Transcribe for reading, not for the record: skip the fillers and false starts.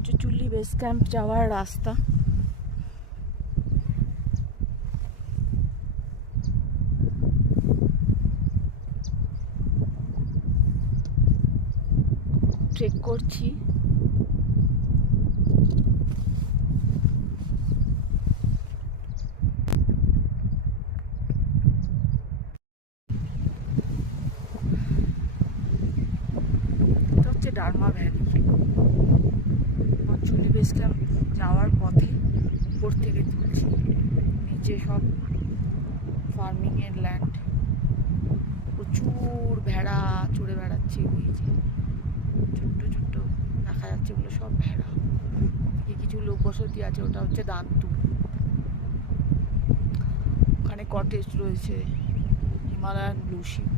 Panchchuli base camp যাওয়ার রাস্তা। Trek করছি। এটা হচ্ছে ডারমা ভ্যালি। পঞ্চচুল্লি বেস ক্যাম্প যাওয়ার পথে উপর থেকে তুলছি। নিচে সব ফার্মিংয়ের ল্যান্ড, প্রচুর ভেড়া চড়ে বেড়াচ্ছে। ওই যে ছোট্ট ছোট্ট দেখা যাচ্ছে, ওগুলো সব ভেড়া। কিছু লোক বসতি আছে, ওটা হচ্ছে দান্তু। ওখানে কটেজ রয়েছে, হিমালয়ান ব্লু শিপ।